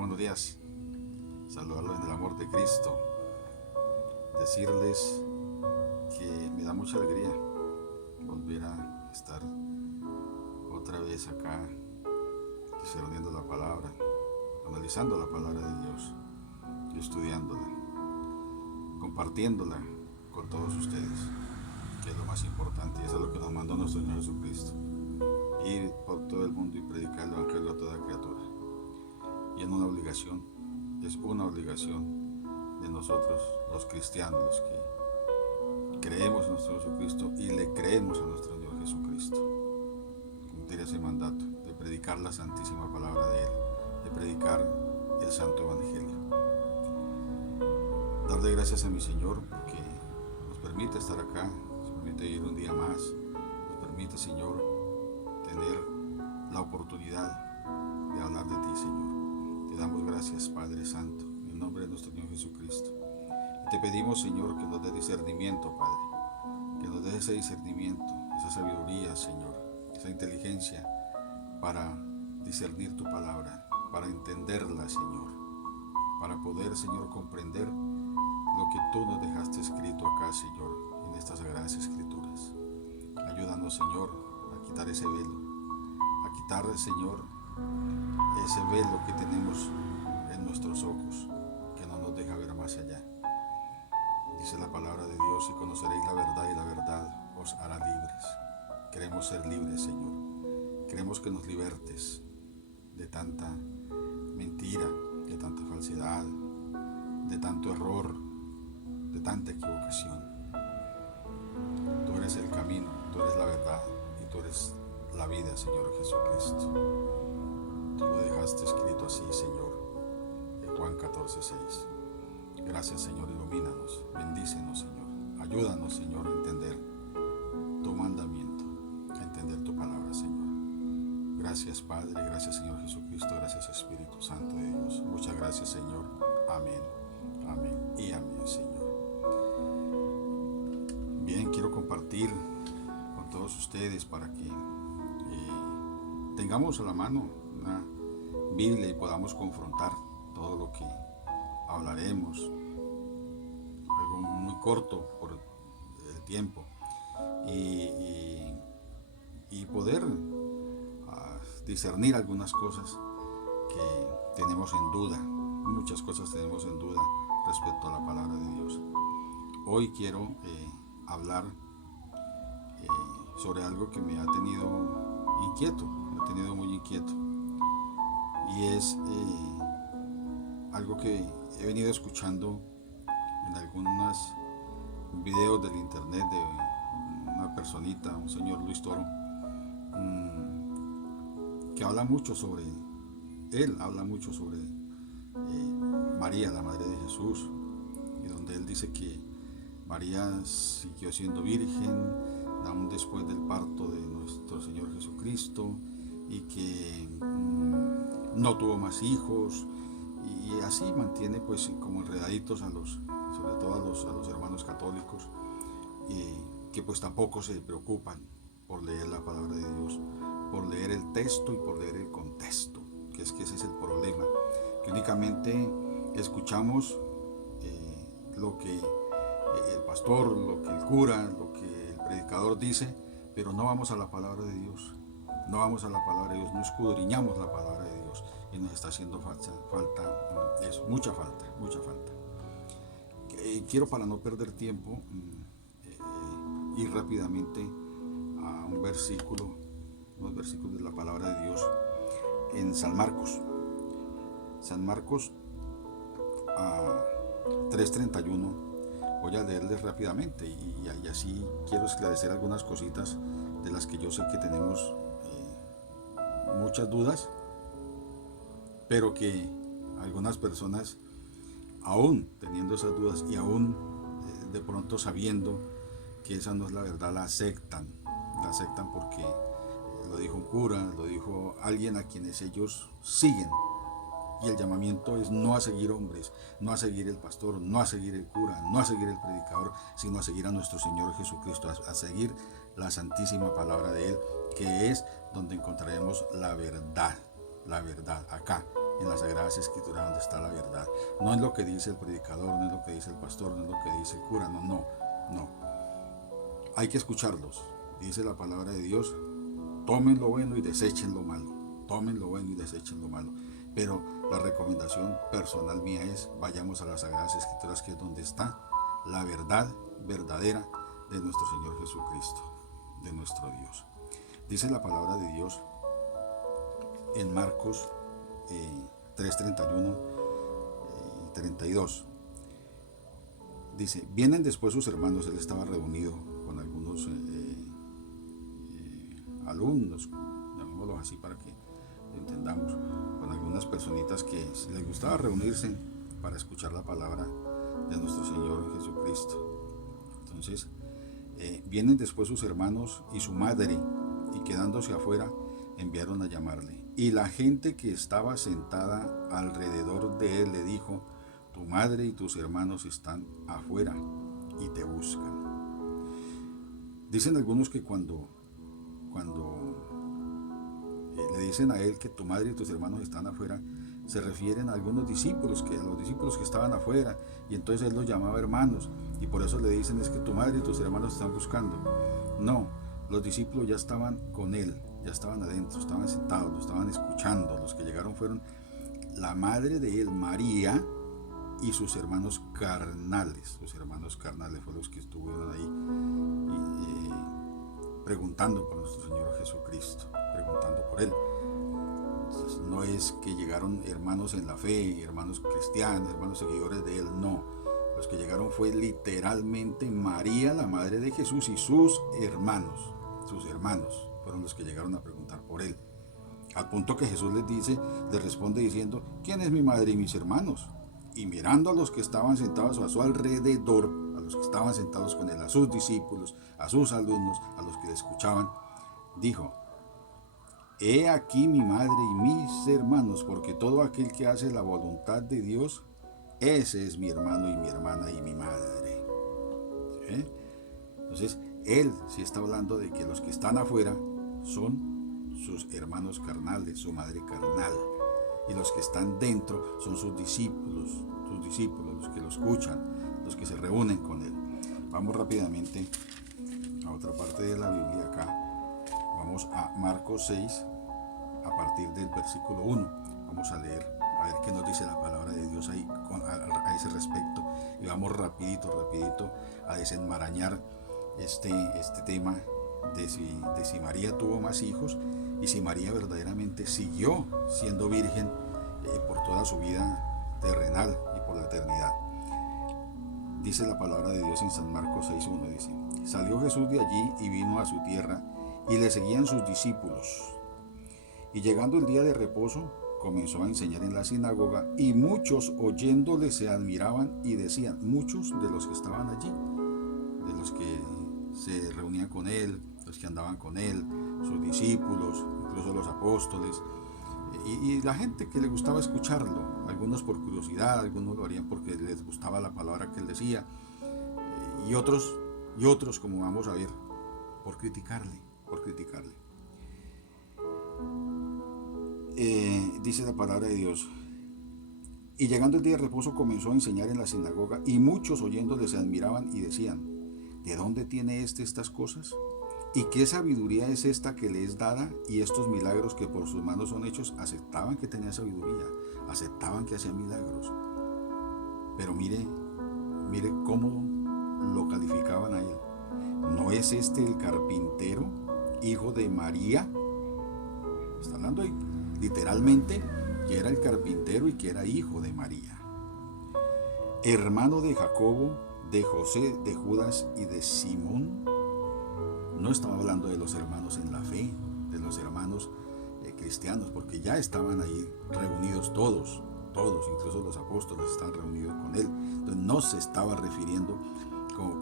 Buenos días, saludarlos en el amor de Cristo, decirles que me da mucha alegría volver a estar otra vez acá discerniendo la palabra, analizando la palabra de Dios y estudiándola, compartiéndola con todos ustedes, que es lo más importante y eso es lo que nos mandó nuestro Señor Jesucristo: ir por todo el mundo y predicar el evangelio a toda criatura. Y es una obligación de nosotros los cristianos, los que creemos en nuestro Jesucristo y le creemos a nuestro Señor Jesucristo, cumplir ese mandato de predicar la santísima palabra de Él, de predicar el santo evangelio. Darle gracias a mi Señor porque nos permite estar acá, nos permite ir un día más, nos permite, Señor, tener la oportunidad de hablar de ti, Señor. Te damos gracias, Padre Santo, en el nombre de nuestro Señor Jesucristo. Y te pedimos, Señor, que nos dé discernimiento, Padre, que nos dé ese discernimiento, esa sabiduría, Señor, esa inteligencia para discernir tu palabra, para entenderla, Señor, para poder, Señor, comprender lo que tú nos dejaste escrito acá, Señor, en estas sagradas escrituras. Ayúdanos, Señor, a quitar ese velo, a quitar, Señor, ese velo que tenemos en nuestros ojos, que no nos deja ver más allá. Dice la palabra de Dios: y conoceréis la verdad, y la verdad os hará libres. Queremos ser libres, Señor. Queremos que nos libertes de tanta mentira, de tanta falsedad, de tanto error, de tanta equivocación. Tú eres el camino, tú eres la verdad y tú eres la vida, Señor Jesucristo. Tú lo dejaste escrito así, Señor, en Juan 14:6. Gracias, Señor, ilumínanos, bendícenos, Señor. Ayúdanos, Señor, a entender tu mandamiento, a entender tu palabra, Señor. Gracias, Padre, gracias, Señor Jesucristo, gracias, Espíritu Santo de Dios. Muchas gracias, Señor. Amén, amén y amén, Señor. Bien, quiero compartir con todos ustedes para que tengamos a la mano una Biblia y podamos confrontar todo lo que hablaremos. Algo muy corto por el tiempo y poder discernir algunas cosas que tenemos en duda. Muchas cosas tenemos en duda respecto a la palabra de Dios. Hoy quiero hablar sobre algo que me ha tenido inquieto, me ha tenido muy inquieto, y es algo que he venido escuchando en algunos videos del internet de una personita, un señor Luis Toro, que habla mucho sobre María, la madre de Jesús, y donde él dice que María siguió siendo virgen aún después del parto de nuestro Señor Jesucristo, y que no tuvo más hijos, y así mantiene pues como enredaditos sobre todo a los hermanos católicos, que pues tampoco se preocupan por leer la palabra de Dios, por leer el texto y por leer el contexto, que ese es el problema, que únicamente escuchamos lo que el pastor, lo que el cura, lo que el predicador dice, pero no vamos a la palabra de Dios, no escudriñamos la palabra de Dios, y nos está haciendo falta eso, mucha falta. Quiero, para no perder tiempo, ir rápidamente a unos versículos de la palabra de Dios en San Marcos 3:31. Voy a leerles rápidamente y así quiero esclarecer algunas cositas de las que yo sé que tenemos muchas dudas, pero que algunas personas, aún teniendo esas dudas y aún de pronto sabiendo que esa no es la verdad, la aceptan porque lo dijo un cura, lo dijo alguien a quienes ellos siguen. Y el llamamiento es no a seguir hombres, no a seguir el pastor, no a seguir el cura, no a seguir el predicador, sino a seguir a nuestro Señor Jesucristo, a seguir la santísima palabra de Él, que es donde encontraremos la verdad acá, en las Sagradas Escrituras donde está la verdad. No es lo que dice el predicador, no es lo que dice el pastor, no es lo que dice el cura, no. Hay que escucharlos. Dice la palabra de Dios, tomen lo bueno y desechen lo malo. Tomen lo bueno y desechen lo malo. Pero la recomendación personal mía es, vayamos a las Sagradas Escrituras, que es donde está la verdad verdadera de nuestro Señor Jesucristo, de nuestro Dios. Dice la palabra de Dios en Marcos 3:31 y 32. Dice, vienen después sus hermanos. Él estaba reunido con algunos alumnos, llamémoslos así para que lo entendamos, con algunas personitas que les gustaba reunirse para escuchar la palabra de nuestro Señor Jesucristo. Entonces, vienen después sus hermanos y su madre, y quedándose afuera, enviaron a llamarle. Y la gente que estaba sentada alrededor de él le dijo, tu madre y tus hermanos están afuera y te buscan. Dicen algunos que cuando le dicen a él que tu madre y tus hermanos están afuera, se refieren a algunos discípulos, a los discípulos que estaban afuera, y entonces él los llamaba hermanos, y por eso le dicen es que tu madre y tus hermanos están buscando. No, los discípulos ya estaban con él, ya estaban adentro, estaban sentados, lo estaban escuchando. Los que llegaron fueron la madre de él, María, y sus hermanos carnales. Sus hermanos carnales fueron los que estuvieron ahí preguntando por nuestro Señor Jesucristo, preguntando por él. Entonces, no es que llegaron hermanos en la fe, hermanos cristianos, hermanos seguidores de él, no. Los que llegaron fue literalmente María, la madre de Jesús, y sus hermanos fueron los que llegaron a preguntar por él. Al punto que Jesús les responde diciendo, ¿quién es mi madre y mis hermanos? Y mirando a los que estaban sentados a su alrededor, a los que estaban sentados con él, a sus discípulos, a sus alumnos, a los que le escuchaban, dijo, he aquí mi madre y mis hermanos, porque todo aquel que hace la voluntad de Dios, ese es mi hermano y mi hermana y mi madre. ¿Sí? Entonces, él sí está hablando de que los que están afuera son sus hermanos carnales, su madre carnal. Y los que están dentro son sus discípulos, los que lo escuchan, los que se reúnen con él. Vamos rápidamente a otra parte de la Biblia acá. Vamos a Marcos 6, a partir del versículo 1. Vamos a leer, a ver qué nos dice la palabra de Dios ahí a ese respecto. Y vamos rapidito a desenmarañar este tema de si María tuvo más hijos y si María verdaderamente siguió siendo virgen por toda su vida terrenal y por la eternidad. Dice la palabra de Dios en San Marcos 6:1, dice, salió Jesús de allí y vino a su tierra, y le seguían sus discípulos. Y llegando el día de reposo, comenzó a enseñar en la sinagoga, y muchos oyéndole se admiraban y decían, muchos de los que estaban allí, de los que se reunían con él, los que andaban con él, sus discípulos, incluso los apóstoles, y la gente que le gustaba escucharlo, algunos por curiosidad, algunos lo harían porque les gustaba la palabra que él decía, y otros, como vamos a ver, por criticarle. Dice la palabra de Dios, y llegando el día de reposo comenzó a enseñar en la sinagoga, y muchos oyéndole se admiraban y decían, ¿de dónde tiene estas cosas? ¿Y qué sabiduría es esta que le es dada? Y estos milagros que por sus manos son hechos. Aceptaban que tenía sabiduría, aceptaban que hacía milagros. Pero mire cómo lo calificaban a él. ¿No es este el carpintero, hijo de María? Está hablando ahí, literalmente, que era el carpintero y que era hijo de María. Hermano de Jacobo, de José, de Judas y de Simón. No estaba hablando de los hermanos en la fe, de los hermanos cristianos, porque ya estaban ahí reunidos todos, incluso los apóstoles estaban reunidos con él. Entonces no se estaba refiriendo,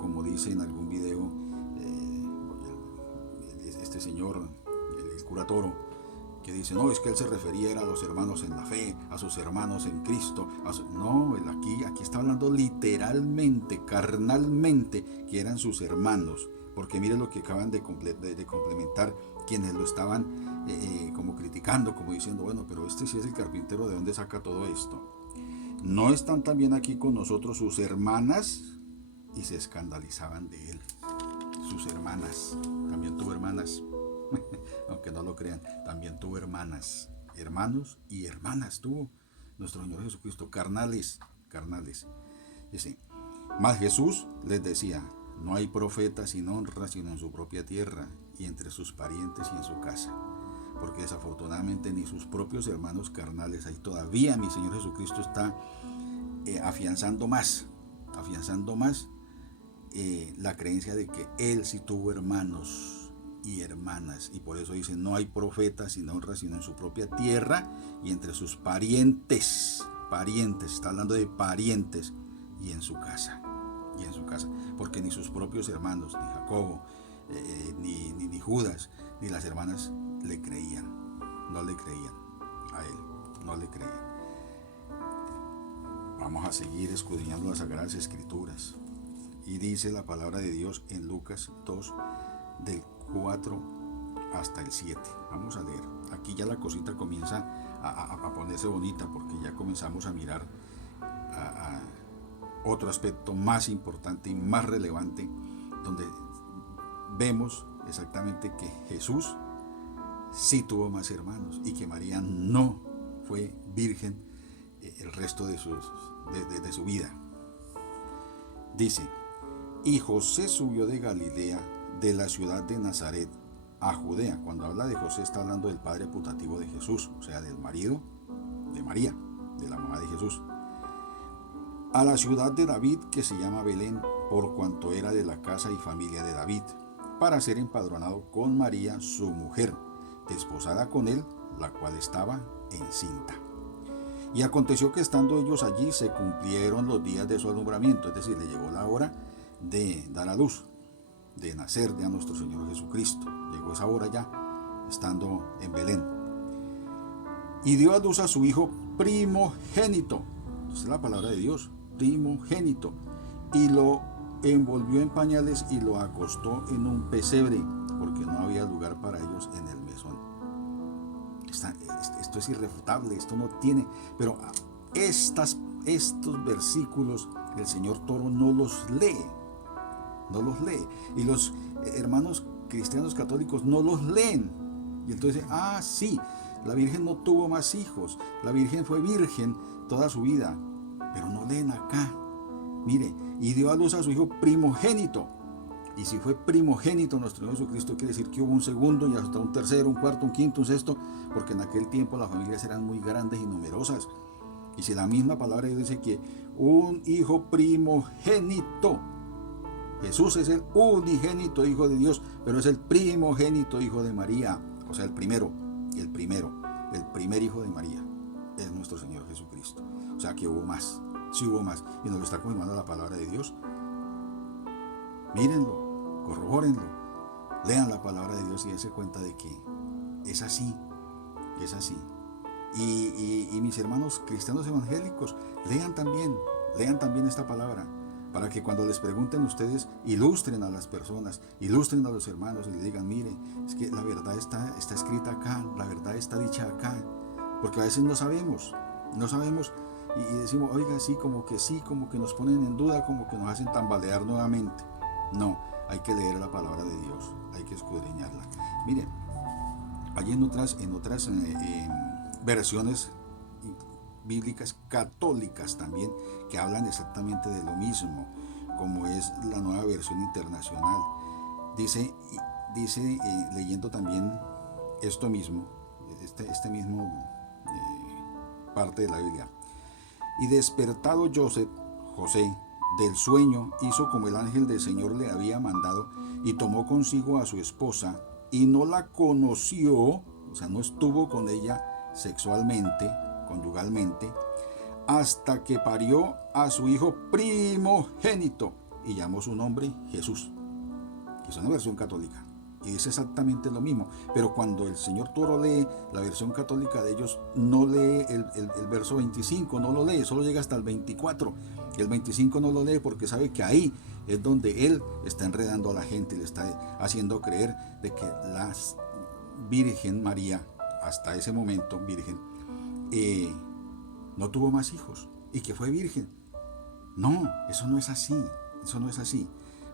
como dice en algún video este señor, el cura Toro, que dice, no, es que él se refería a los hermanos en la fe, a sus hermanos en Cristo. No, él aquí está hablando literalmente, carnalmente, que eran sus hermanos. Porque mire lo que acaban de complementar quienes lo estaban como criticando, como diciendo, bueno, pero este sí es el carpintero, ¿de dónde saca todo esto? ¿No están también aquí con nosotros sus hermanas? Y se escandalizaban de él. Sus hermanas, también tuvo hermanas, aunque no lo crean, también tuvo hermanas, hermanos y hermanas tuvo nuestro Señor Jesucristo, carnales. Dice, mas Jesús les decía, no hay profeta sin honra sino en su propia tierra y entre sus parientes y en su casa. Porque desafortunadamente ni sus propios hermanos carnales hay todavía. Mi Señor Jesucristo está afianzando más la creencia de que Él sí tuvo hermanos y hermanas. Y por eso dice, no hay profeta sin honra sino en su propia tierra y entre sus parientes. Parientes, está hablando de parientes y en su casa. Porque ni sus propios hermanos, ni Jacobo, ni Judas, ni las hermanas le creían. No le creían a él, no le creían. Vamos a seguir escudriñando las Sagradas Escrituras. Y dice la palabra de Dios en Lucas 2, del 4 hasta el 7. Vamos a leer. Aquí ya la cosita comienza a ponerse bonita, porque ya comenzamos a mirar a otro aspecto más importante y más relevante, donde vemos exactamente que Jesús sí tuvo más hermanos y que María no fue virgen el resto de su vida. Dice, y José subió de Galilea, de la ciudad de Nazaret, a Judea. Cuando habla de José está hablando del padre putativo de Jesús, o sea, del marido de María, de la mamá de Jesús, a la ciudad de David que se llama Belén, por cuanto era de la casa y familia de David, para ser empadronado con María, su mujer, desposada con él, la cual estaba encinta. Y aconteció que estando ellos allí se cumplieron los días de su alumbramiento, es decir, le llegó la hora de dar a luz, de nacer de a nuestro Señor Jesucristo. Llegó esa hora ya, estando en Belén. Y dio a luz a su hijo primogénito. Esa es la palabra de Dios, primogénito. Y lo envolvió en pañales y lo acostó en un pesebre, porque no había lugar para ellos en el mesón. Esto es irrefutable, esto no tiene, pero estos versículos el señor Toro no los lee, y los hermanos cristianos católicos no los leen, y entonces, sí, la Virgen no tuvo más hijos, la Virgen fue virgen toda su vida, pero no leen acá. Mire, y dio a luz a su hijo primogénito. Y si fue primogénito nuestro Señor Jesucristo, quiere decir que hubo un segundo y hasta un tercero, un cuarto, un quinto, un sexto, porque en aquel tiempo las familias eran muy grandes y numerosas. Y si la misma palabra de Dios dice que un hijo primogénito, Jesús es el unigénito Hijo de Dios, pero es el primogénito Hijo de María, o sea, el primer Hijo de María, es nuestro Señor Jesucristo. O sea que hubo más, sí hubo más, y nos lo está confirmando la palabra de Dios. Mírenlo, corrobórenlo, lean la palabra de Dios y dense cuenta de que es así. Y mis hermanos cristianos evangélicos, lean también esta palabra, para que cuando les pregunten ustedes, ilustren a las personas, ilustren a los hermanos y les digan, mire, es que la verdad está escrita acá, la verdad está dicha acá, porque a veces no sabemos y decimos, oiga, sí, como que nos ponen en duda, como que nos hacen tambalear nuevamente. No, hay que leer la palabra de Dios, hay que escudriñarla. Mire, hay en otras versiones bíblicas católicas también que hablan exactamente de lo mismo, como es la Nueva Versión Internacional. Dice leyendo también esto mismo, este mismo parte de la Biblia. Y despertado José, del sueño, hizo como el ángel del Señor le había mandado, y tomó consigo a su esposa, y no la conoció, o sea, no estuvo con ella sexualmente, conyugalmente, hasta que parió a su hijo primogénito, y llamó su nombre Jesús. Es una versión católica, y dice exactamente lo mismo, pero cuando el señor Toro lee la versión católica de ellos, no lee el verso 25, no lo lee, solo llega hasta el 24. El 25 no lo lee porque sabe que ahí es donde él está enredando a la gente, le está haciendo creer de que virgen María, hasta ese momento virgen, no tuvo más hijos y que fue virgen. No, eso no es así, eso no es así.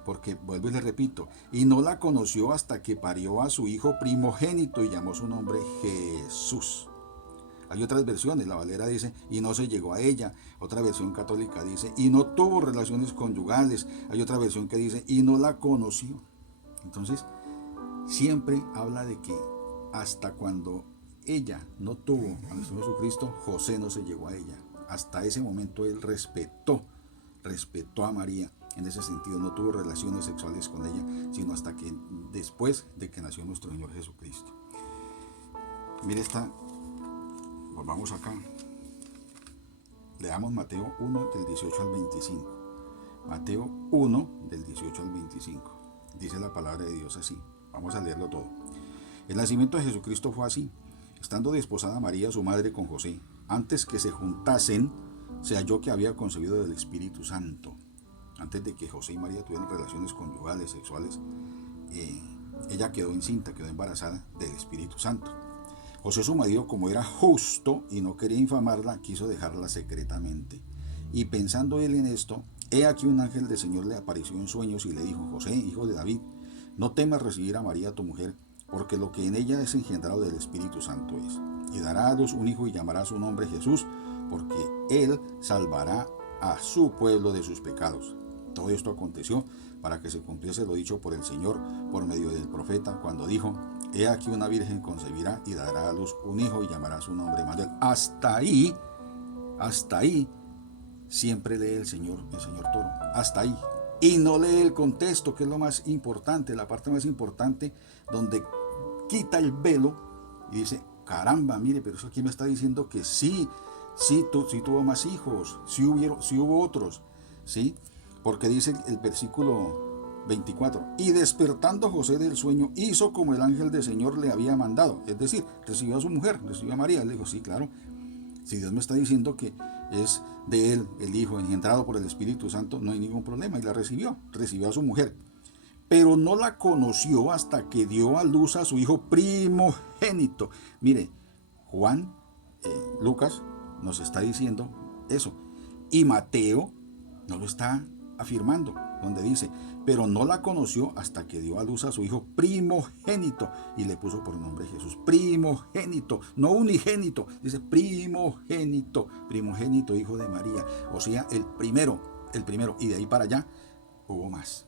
Porque, vuelvo y le repito, y no la conoció hasta que parió a su hijo primogénito y llamó su nombre Jesús. Hay otras versiones, la Valera dice, y no se llegó a ella. Otra versión católica dice, y no tuvo relaciones conyugales. Hay otra versión que dice, y no la conoció. Entonces, siempre habla de que hasta cuando ella no tuvo a nuestro Jesucristo, José no se llegó a ella. Hasta ese momento él respetó a María. En ese sentido, no tuvo relaciones sexuales con ella, sino hasta que después de que nació nuestro Señor Jesucristo. Mire esta, volvamos acá. Leamos Mateo 1 del 18 al 25. Mateo 1 del 18 al 25. Dice la palabra de Dios así. Vamos a leerlo todo. El nacimiento de Jesucristo fue así. Estando desposada María, su madre, con José, antes que se juntasen, se halló que había concebido del Espíritu Santo. Antes de que José y María tuvieran relaciones conyugales, sexuales, ella quedó encinta, quedó embarazada del Espíritu Santo. José, su marido, como era justo y no quería infamarla, quiso dejarla secretamente. Y pensando él en esto, he aquí un ángel del Señor le apareció en sueños y le dijo: José, hijo de David, no temas recibir a María tu mujer, porque lo que en ella es engendrado del Espíritu Santo es. Y dará a luz un hijo y llamará su nombre Jesús, porque él salvará a su pueblo de sus pecados. Todo esto aconteció para que se cumpliese lo dicho por el Señor por medio del profeta, cuando dijo: he aquí una virgen concebirá y dará a luz un hijo y llamará su nombre Emmanuel. Hasta ahí, siempre lee el señor Toro. Hasta ahí. Y no lee el contexto, que es lo más importante, la parte más importante, donde quita el velo y dice: caramba, mire, pero eso aquí me está diciendo que sí tuvo más hijos, sí hubo otros, ¿sí? Porque dice el versículo 24, y despertando José del sueño, hizo como el ángel del Señor le había mandado. Es decir, recibió a su mujer, recibió a María. Le dijo: sí, claro, si Dios me está diciendo que es de él el hijo engendrado por el Espíritu Santo, no hay ningún problema. Y la recibió a su mujer. Pero no la conoció hasta que dio a luz a su hijo primogénito. Mire, Lucas nos está diciendo eso. Y Mateo nos lo está afirmando, donde dice: pero no la conoció hasta que dio a luz a su hijo primogénito y le puso por nombre Jesús. Primogénito, no unigénito, dice primogénito, hijo de María, o sea, el primero, y de ahí para allá hubo más,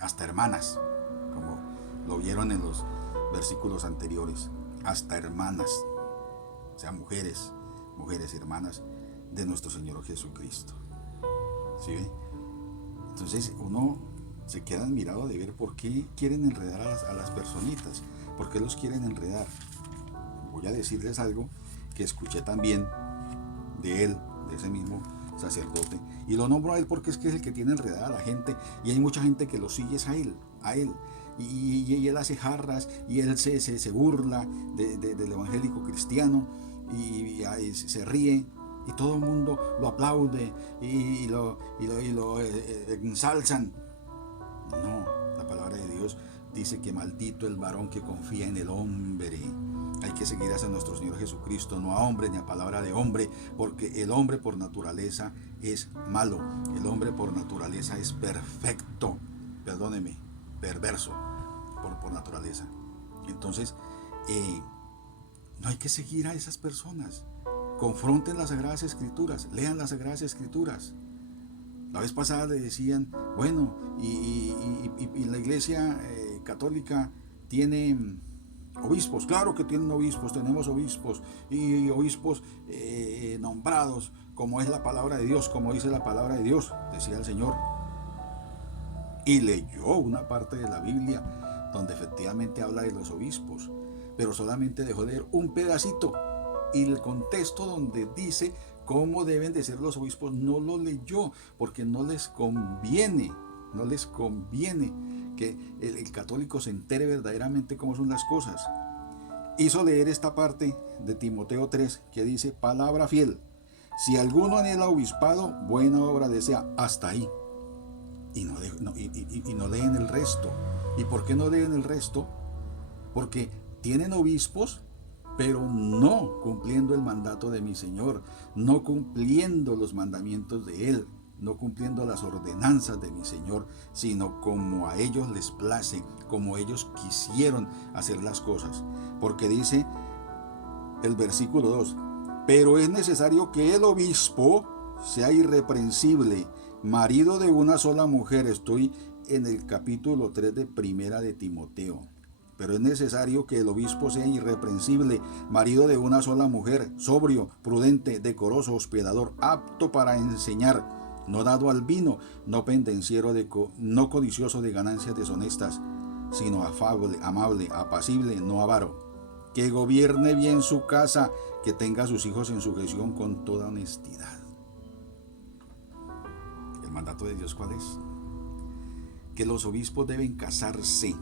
hasta hermanas, como lo vieron en los versículos anteriores, hasta hermanas, o sea, mujeres hermanas de nuestro Señor Jesucristo. ¿Sí ve? Entonces uno se queda admirado de ver por qué quieren enredar a las personitas, por qué los quieren enredar. Voy a decirles algo que escuché también de él, de ese mismo sacerdote, y lo nombro a él porque es que es el que tiene enredada a la gente, y hay mucha gente que lo sigue es a él, y él hace jarras, y él se burla del evangélico cristiano, y se ríe, y todo el mundo lo aplaude y lo ensalzan. No, la palabra de Dios dice que maldito el varón que confía en el hombre. Hay que seguir hacia nuestro Señor Jesucristo, no a hombre ni a palabra de hombre, porque el hombre por naturaleza es malo, el hombre por naturaleza es perfecto, perdóneme, perverso por naturaleza. Entonces, no hay que seguir a esas personas. Confronten las Sagradas Escrituras, lean las Sagradas Escrituras. La vez pasada le decían: bueno, y la Iglesia católica tiene obispos. Claro que tienen obispos, tenemos obispos, y obispos nombrados, como es la palabra de Dios, como dice la palabra de Dios, decía el Señor. Y leyó una parte de la Biblia donde efectivamente habla de los obispos, pero solamente dejó de leer un pedacito. Y el contexto donde dice cómo deben de ser los obispos no lo leyó, porque no les conviene que el católico se entere verdaderamente cómo son las cosas. Hizo leer esta parte de Timoteo 3 que dice: palabra fiel, si alguno anhela obispado, buena obra desea. Hasta ahí. Y no leen el resto. ¿Y por qué no leen el resto? Porque tienen obispos, pero no cumpliendo el mandato de mi Señor, no cumpliendo los mandamientos de Él, no cumpliendo las ordenanzas de mi Señor, sino como a ellos les place, como ellos quisieron hacer las cosas. Porque dice el versículo 2, pero es necesario que el obispo sea irreprensible, marido de una sola mujer. Estoy en el capítulo 3 de Primera de Timoteo. Pero es necesario que el obispo sea irreprensible, marido de una sola mujer, sobrio, prudente, decoroso, hospedador, apto para enseñar, no dado al vino, no pendenciero, no codicioso de ganancias deshonestas, sino afable, amable, apacible, no avaro, que gobierne bien su casa, que tenga a sus hijos en sujeción con toda honestidad. ¿El mandato de Dios cuál es? Que los obispos deben casarse,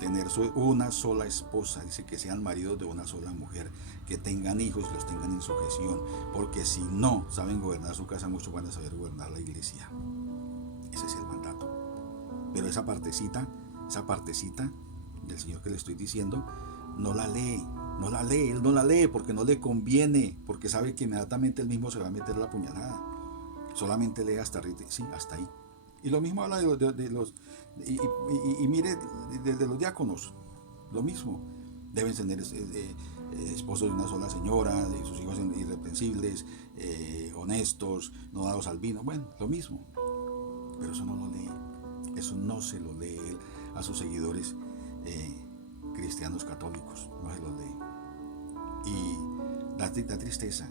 tener una sola esposa, dice que sean maridos de una sola mujer, que tengan hijos y los tengan en sujeción, porque si no saben gobernar su casa, mucho van a saber gobernar la iglesia. Ese es el mandato. Pero esa partecita del Señor que le estoy diciendo, no la lee, Él no la lee porque no le conviene, porque sabe que inmediatamente él mismo se va a meter la puñalada. Solamente lee hasta ahí. Y lo mismo habla de los mire, de los diáconos, lo mismo. Deben tener esposos de una sola señora, de sus hijos irreprensibles, honestos, no dados al vino, bueno, lo mismo. Pero eso no lo lee, eso no se lo lee él a sus seguidores cristianos católicos, no se lo lee. Y da tristeza.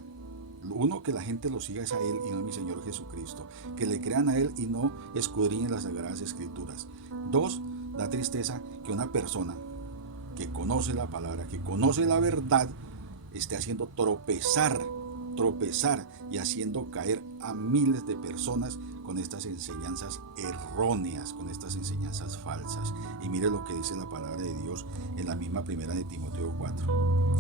Uno, que la gente lo siga es a Él y no a mi Señor Jesucristo, que le crean a Él y no escudriñen las Sagradas Escrituras. 2, da tristeza que una persona que conoce la palabra, que conoce la verdad, esté haciendo tropezar y haciendo caer a miles de personas con estas enseñanzas erróneas, con estas enseñanzas falsas. Y mire lo que dice la palabra de Dios en la misma Primera de Timoteo 4.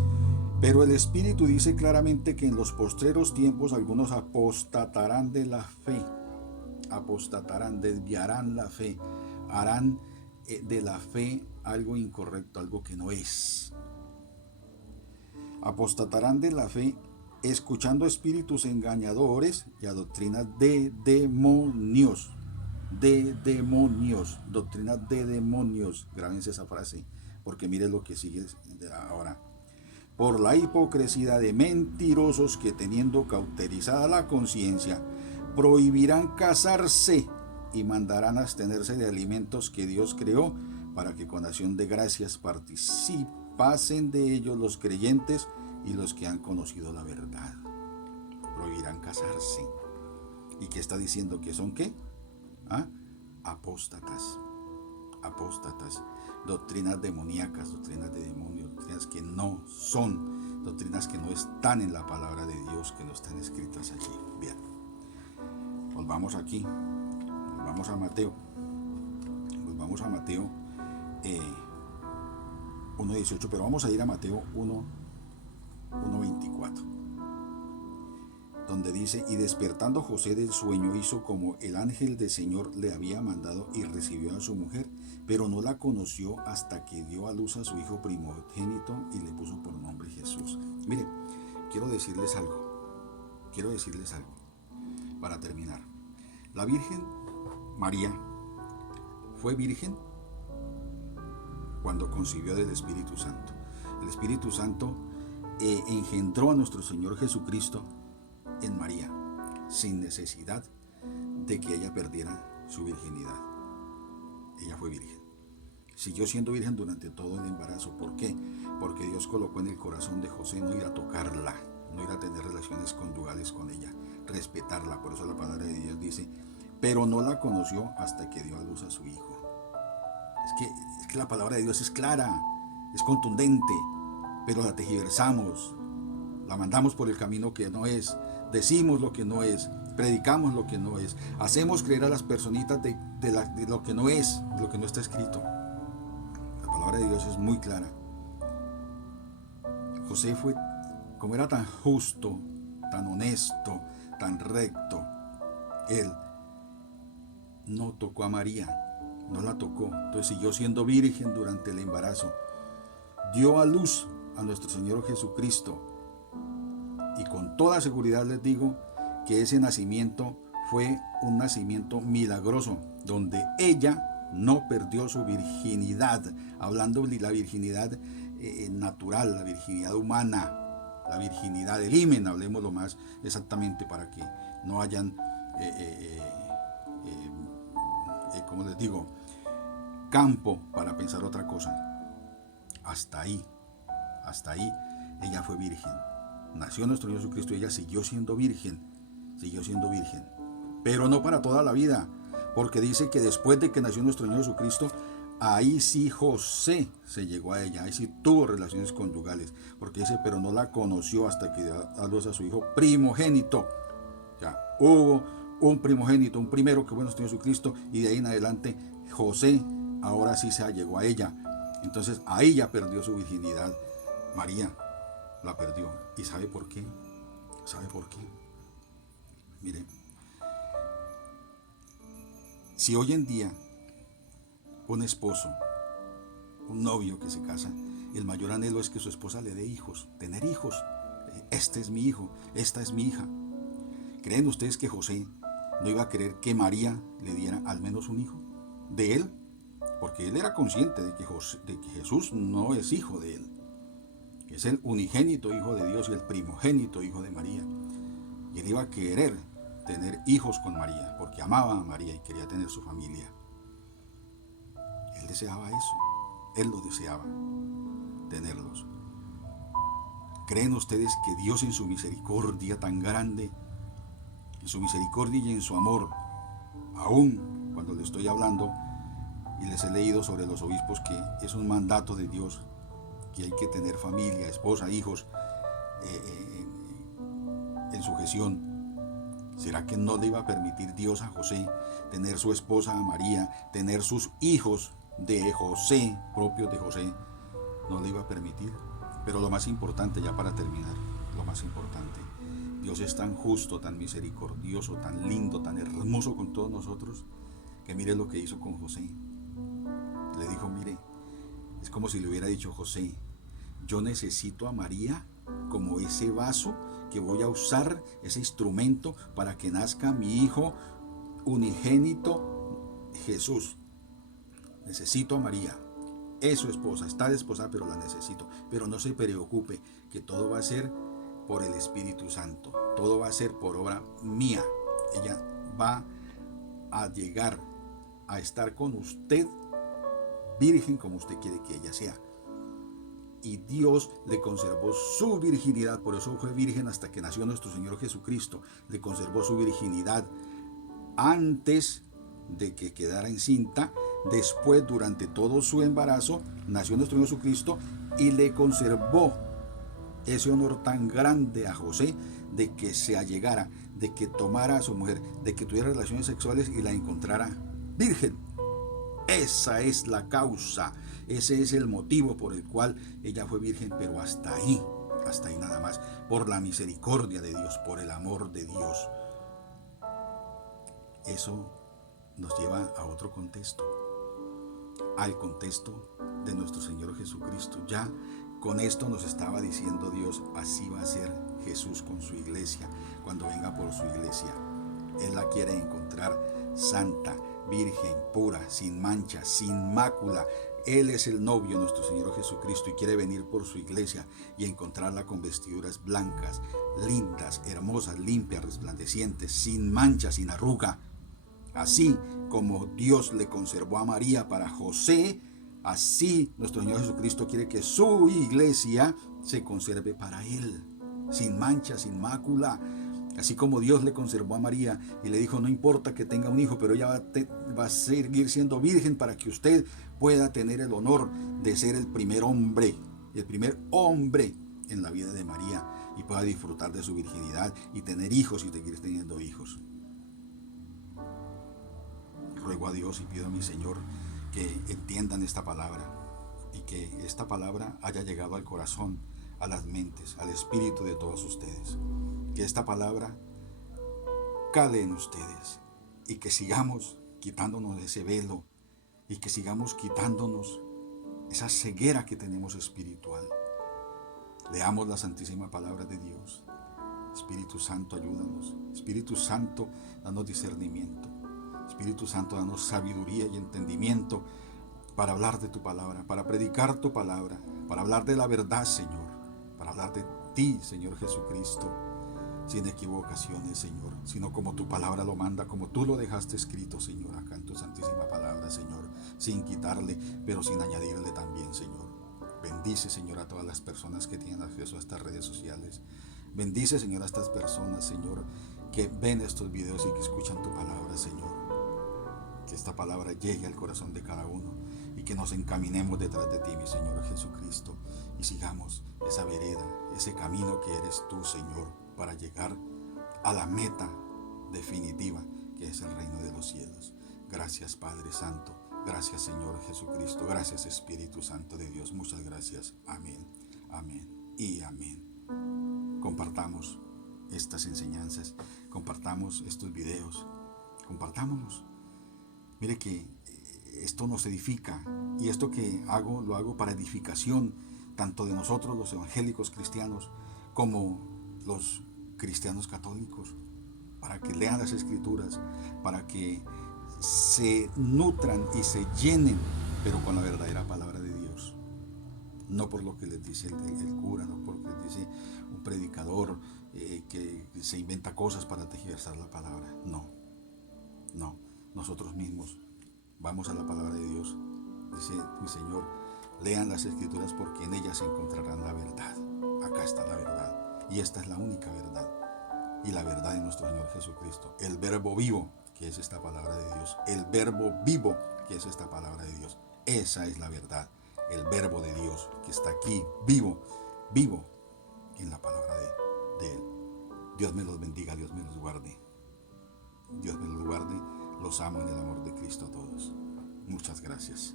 Pero el Espíritu dice claramente que en los postreros tiempos algunos apostatarán de la fe, desviarán la fe, harán de la fe algo incorrecto, algo que no es. Apostatarán de la fe, escuchando espíritus engañadores y a doctrinas de demonios. Doctrinas de demonios. Grábense esa frase, porque mire lo que sigue ahora. Por la hipocresía de mentirosos que, teniendo cauterizada la conciencia, prohibirán casarse y mandarán abstenerse de alimentos que Dios creó, para que con acción de gracias participasen de ellos los creyentes y los que han conocido la verdad. Prohibirán casarse. ¿Y qué está diciendo? ¿Que son qué? Apóstatas. Doctrinas demoníacas, doctrinas de demonios, doctrinas que no son, doctrinas que no están en la palabra de Dios, que no están escritas allí. Bien, volvamos aquí, volvamos a Mateo 1:18, pero vamos a ir a Mateo 1:24, donde dice: y despertando José del sueño, hizo como el ángel del Señor le había mandado y recibió a su mujer, pero no la conoció hasta que dio a luz a su hijo primogénito y le puso por nombre Jesús. Miren, quiero decirles algo para terminar. La Virgen María fue virgen cuando concibió del Espíritu Santo. El Espíritu Santo engendró a nuestro Señor Jesucristo en María, sin necesidad de que ella perdiera su virginidad. Ella fue virgen. Siguió siendo virgen durante todo el embarazo. ¿Por qué? Porque Dios colocó en el corazón de José no ir a tocarla, no ir a tener relaciones conyugales con ella, respetarla. Por eso la palabra de Dios dice: pero no la conoció hasta que dio a luz a su hijo. Es que la palabra de Dios es clara, es contundente, pero la tergiversamos, la mandamos por el camino que no es, decimos lo que no es, predicamos lo que no es, hacemos creer a las personitas de lo que no es, de lo que no está escrito. La palabra de Dios es muy clara. José fue, como era tan justo, tan honesto, tan recto, él no tocó a María, no la tocó. Entonces siguió siendo virgen durante el embarazo. dio a luz a nuestro Señor Jesucristo. Y con toda seguridad les digo que ese nacimiento fue un nacimiento milagroso, donde ella no perdió su virginidad, hablando de la virginidad natural, la virginidad humana, la virginidad del himen, hablemoslo más exactamente para que no hayan, como les digo, campo para pensar otra cosa. Hasta ahí ella fue virgen. Nació nuestro Señor Jesucristo y ella siguió siendo virgen, pero no para toda la vida, porque dice que después de que nació nuestro Señor Jesucristo, ahí sí José se llegó a ella, ahí sí tuvo relaciones conyugales, porque dice, pero no la conoció hasta que dio a luz a su hijo primogénito. Ya hubo un primogénito, un primero que fue nuestro Señor Jesucristo, y de ahí en adelante José ahora sí se llegó a ella. Entonces ahí ya perdió su virginidad. María la perdió. ¿Y sabe por qué? Mire, si hoy en día un esposo, un novio que se casa, el mayor anhelo es que su esposa le dé hijos, tener hijos. Este es mi hijo, esta es mi hija. ¿Creen ustedes que José no iba a querer que María le diera al menos un hijo de él? Porque él era consciente de que Jesús no es hijo de él. Es el unigénito hijo de Dios y el primogénito hijo de María. Y él iba a querer tener hijos con María, porque amaba a María y quería tener su familia. Él deseaba eso, él lo deseaba, tenerlos. ¿Creen ustedes que Dios en su misericordia tan grande, en su misericordia y en su amor, aún cuando le estoy hablando y les he leído sobre los obispos que es un mandato de Dios, que hay que tener familia, esposa, hijos, en sujeción? ¿Será que no le iba a permitir Dios a José tener su esposa a María, tener sus hijos de José, propios de José? No le iba a permitir. Pero lo más importante, ya para terminar, lo más importante, Dios es tan justo, tan misericordioso, tan lindo, tan hermoso con todos nosotros, que mire lo que hizo con José. Le dijo, mire, es como si le hubiera dicho: José, yo necesito a María como ese vaso que voy a usar, ese instrumento para que nazca mi hijo unigénito Jesús. Necesito a María, es su esposa, está desposada, pero la necesito. Pero no se preocupe, que todo va a ser por el Espíritu Santo, todo va a ser por obra mía. Ella va a llegar a estar con usted virgen como usted quiere que ella sea. Y Dios le conservó su virginidad, por eso fue virgen hasta que nació nuestro Señor Jesucristo. Le conservó su virginidad antes de que quedara encinta. Después, durante todo su embarazo, nació nuestro Señor Jesucristo y le conservó ese honor tan grande a José de que se allegara, de que tomara a su mujer, de que tuviera relaciones sexuales y la encontrara virgen. Esa es la causa, ese es el motivo por el cual ella fue virgen, pero hasta ahí nada más, por la misericordia de Dios, por el amor de Dios. Eso nos lleva a otro contexto, al contexto de nuestro Señor Jesucristo. Ya con esto nos estaba diciendo Dios, así va a ser Jesús con su iglesia, cuando venga por su iglesia. Él la quiere encontrar santa, virgen, pura, sin mancha, sin mácula. Él es el novio, nuestro Señor Jesucristo, y quiere venir por su iglesia y encontrarla con vestiduras blancas, lindas, hermosas, limpias, resplandecientes, sin mancha, sin arruga. Así como Dios le conservó a María para José, así nuestro Señor Jesucristo quiere que su iglesia se conserve para Él, sin mancha, sin mácula. Así como Dios le conservó a María y le dijo, no importa que tenga un hijo, pero ella va a seguir siendo virgen para que usted pueda tener el honor de ser el primer hombre en la vida de María, y pueda disfrutar de su virginidad y tener hijos y seguir teniendo hijos. Ruego a Dios y pido a mi Señor que entiendan esta palabra y que esta palabra haya llegado al corazón, a las mentes, al espíritu de todos ustedes. Que esta palabra cale en ustedes y que sigamos quitándonos ese velo y que sigamos quitándonos esa ceguera que tenemos espiritual. Leamos la santísima palabra de Dios. Espíritu Santo, ayúdanos. Espíritu Santo, danos discernimiento. Espíritu Santo, danos sabiduría y entendimiento para hablar de tu palabra, para predicar tu palabra, para hablar de la verdad, Señor, para hablar de ti, Señor Jesucristo, sin equivocaciones, Señor, sino como tu palabra lo manda, como tú lo dejaste escrito, Señor, acá en tu santísima palabra, Señor, sin quitarle, pero sin añadirle también, Señor. Bendice, Señor, a todas las personas que tienen acceso a estas redes sociales. Bendice, Señor, a estas personas, Señor, que ven estos videos y que escuchan tu palabra, Señor. Que esta palabra llegue al corazón de cada uno y que nos encaminemos detrás de ti, mi Señor Jesucristo, y sigamos esa vereda, ese camino que eres tú, Señor, para llegar a la meta definitiva, que es el reino de los cielos. Gracias, Padre Santo. Gracias, Señor Jesucristo. Gracias, Espíritu Santo de Dios. Muchas gracias. Amén, amén y amén. Compartamos estas enseñanzas, compartamos estos videos, compartámoslos. Mire que esto nos edifica, y esto que hago, lo hago para edificación tanto de nosotros los evangélicos cristianos como los cristianos católicos, para que lean las Escrituras, para que se nutran y se llenen, pero con la verdadera palabra de Dios. No por lo que les dice el cura, no por lo que les dice un predicador que se inventa cosas para tergiversar la palabra. No, nosotros mismos vamos a la palabra de Dios. Dice mi Señor, lean las Escrituras porque en ellas encontrarán la verdad. Acá está la verdad, y esta es la única verdad, y la verdad de nuestro Señor Jesucristo, el verbo vivo, que es esta palabra de Dios, el verbo vivo, que es esta palabra de Dios. Esa es la verdad, el verbo de Dios que está aquí, vivo en la palabra de Él. Dios me los bendiga, Dios me los guarde. Dios me los guarde. Los amo en el amor de Cristo a todos. Muchas gracias.